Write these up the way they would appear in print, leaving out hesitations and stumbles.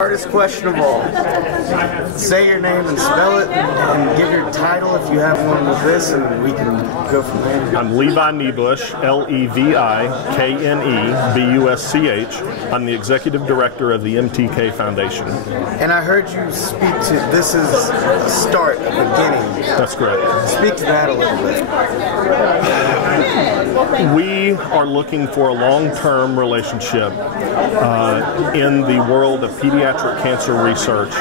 Hardest question of all. Say your name and spell it, and give your title if you have one with this, and we can go from there. I'm Levi Knebusch, Leviknebusch. I'm the Executive Director of the MTK Foundation. And I heard you speak to, this is a start, a beginning. That's correct. Speak to that a little bit. We are looking for a long-term relationship in the world of pediatric cancer research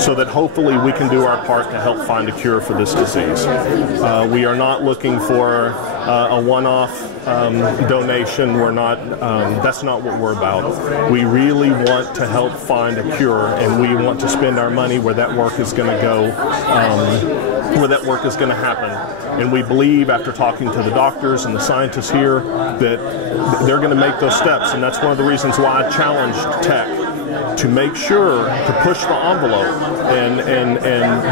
so that hopefully we can do our part to help find a cure for this disease. We are not looking for a one-off donation. We're not, that's not what we're about. We really want to help find a cure, and we want to spend our money where that work is going to go, where that work is going to happen. And we believe, after talking to the doctors and the scientists here, that they're going to make those steps. And that's one of the reasons why I challenged Tech to make sure to push the envelope and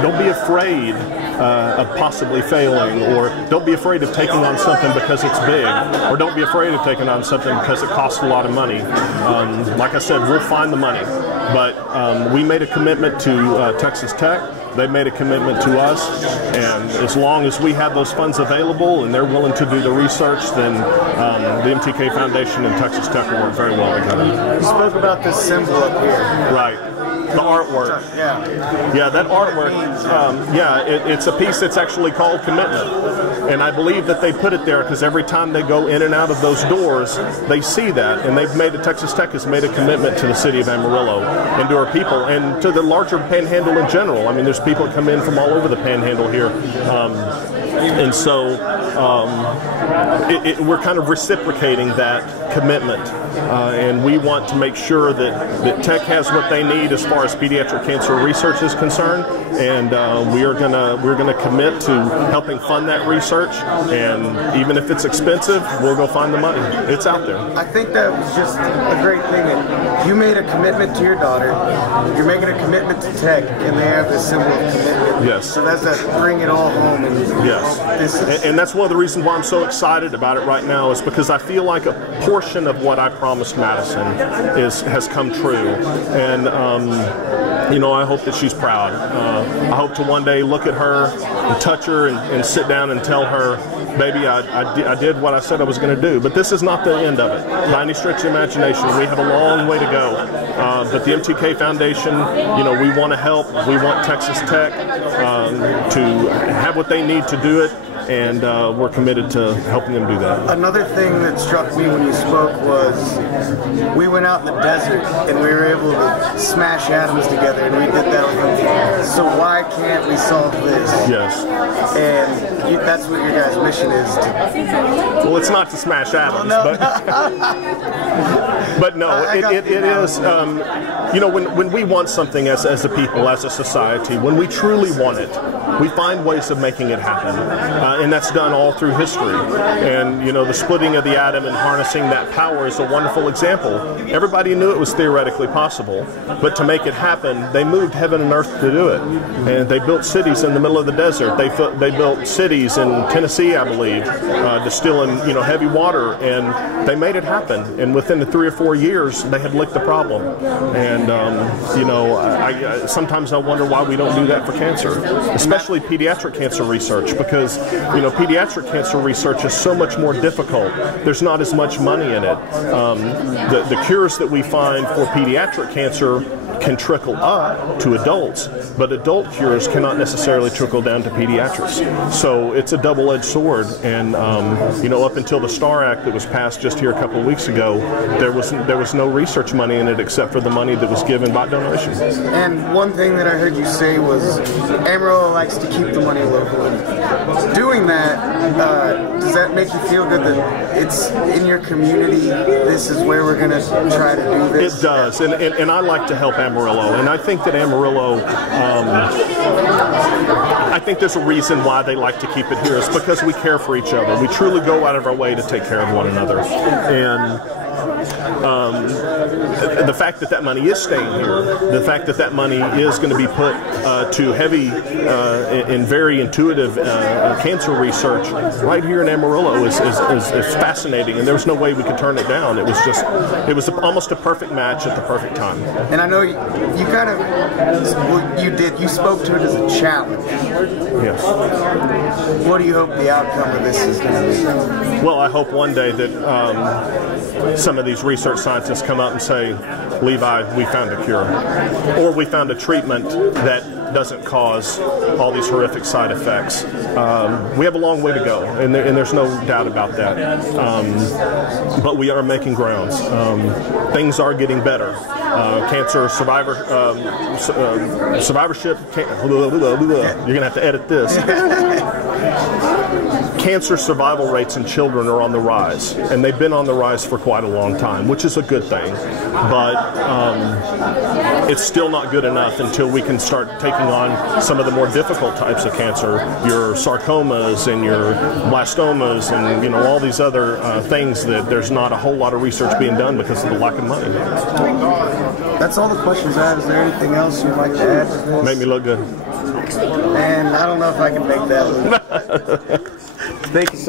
don't be afraid of possibly failing, or don't be afraid of taking on something because it's big, or don't be afraid of taking on something because it costs a lot of money. Like I said, we'll find the money, but we made a commitment to Texas Tech. They made a commitment to us, and as long as we have those funds available and they're willing to do the research, then the MTK Foundation and Texas Tech will work very well together. You spoke about this symbol up here. Right. The artwork. Yeah, that artwork, it's a piece that's actually called commitment. And I believe that they put it there because every time they go in and out of those doors, they see that. And they've made, Texas Tech has made a commitment to the city of Amarillo and to our people and to the larger Panhandle in general. I mean, there's people that come in from all over the Panhandle here. And so we're kind of reciprocating that commitment. And we want to make sure that Tech has what they need as far as pediatric cancer research is concerned, and we're gonna commit to helping fund that research. And even if it's expensive, we'll go find the money. It's out there. I think that was just a great thing. You made a commitment to your daughter. You're making a commitment to Tech, and they have this symbol of commitment. Yes. So that's that bring it all home. And yes. And that's one of the reasons why I'm so excited about it right now, is because I feel like a portion of what I promised Madison has come true, and I hope that she's proud. I hope to one day look at her and touch her and sit down and tell her, baby, I did what I said I was going to do. But this is not the end of it. By any stretch of the imagination, we have a long way to go. But the MTK Foundation, we want to help. We want Texas Tech to have what they need to do it. And we're committed to helping them do that. Another thing that struck me when you spoke was we went out in the desert and we were able to smash atoms together, and we did that with them. So why can't we solve this? Yes. And that's what your guys' mission is. Well, it's not to smash atoms, but no, it is. When we want something as a people, as a society, when we truly want it, we find ways of making it happen. And that's done all through history. And, the splitting of the atom and harnessing that power is a wonderful example. Everybody knew it was theoretically possible, but to make it happen, they moved heaven and earth to do it. And they built cities in the middle of the desert. They built cities in Tennessee, I believe, distilling, heavy water, and they made it happen. And within the 3 or 4 years, they had licked the problem. And, sometimes I wonder why we don't do that for cancer, especially pediatric cancer research, because pediatric cancer research is so much more difficult. There's not as much money in it. The cures that we find for pediatric cancer can trickle up to adults, but adult cures cannot necessarily trickle down to pediatrics. So it's a double-edged sword. And up until the STAR Act that was passed just here a couple of weeks ago, there was no research money in it except for the money that was given by donation. And one thing that I heard you say was Amarillo likes to keep the money local. Doing that, does that make you feel good that it's in your community? This is where we're going to try to do this? It does, and I like to help Amarillo, and I think that Amarillo, I think there's a reason why they like to keep it here. It's because we care for each other. We truly go out of our way to take care of one another. And the fact that that money is staying here, the fact that that money is going to be put to heavy and very intuitive cancer research right here in Amarillo is fascinating, and there was no way we could turn it down. It was almost a perfect match at the perfect time. And I know you kind of, well, you spoke to it as a challenge. Yes. What do you hope the outcome of this is going to be? Well, I hope one day that some of these research scientists come up and say, Levi, we found a cure, or we found a treatment that doesn't cause all these horrific side effects. We have a long way to go, and there's no doubt about that. But we are making grounds. Things are getting better. Cancer survivorship. You're going to have to edit this. Cancer survival rates in children are on the rise, and they've been on the rise for quite a long time, which is a good thing. But it's still not good enough until we can start taking on some of the more difficult types of cancer, your sarcomas and your blastomas, and all these other things that there's not a whole lot of research being done because of the lack of money. That's all the questions I have. Is there anything else you'd like to add to this? Make me look good. And I don't know if I can make that look. Thank you so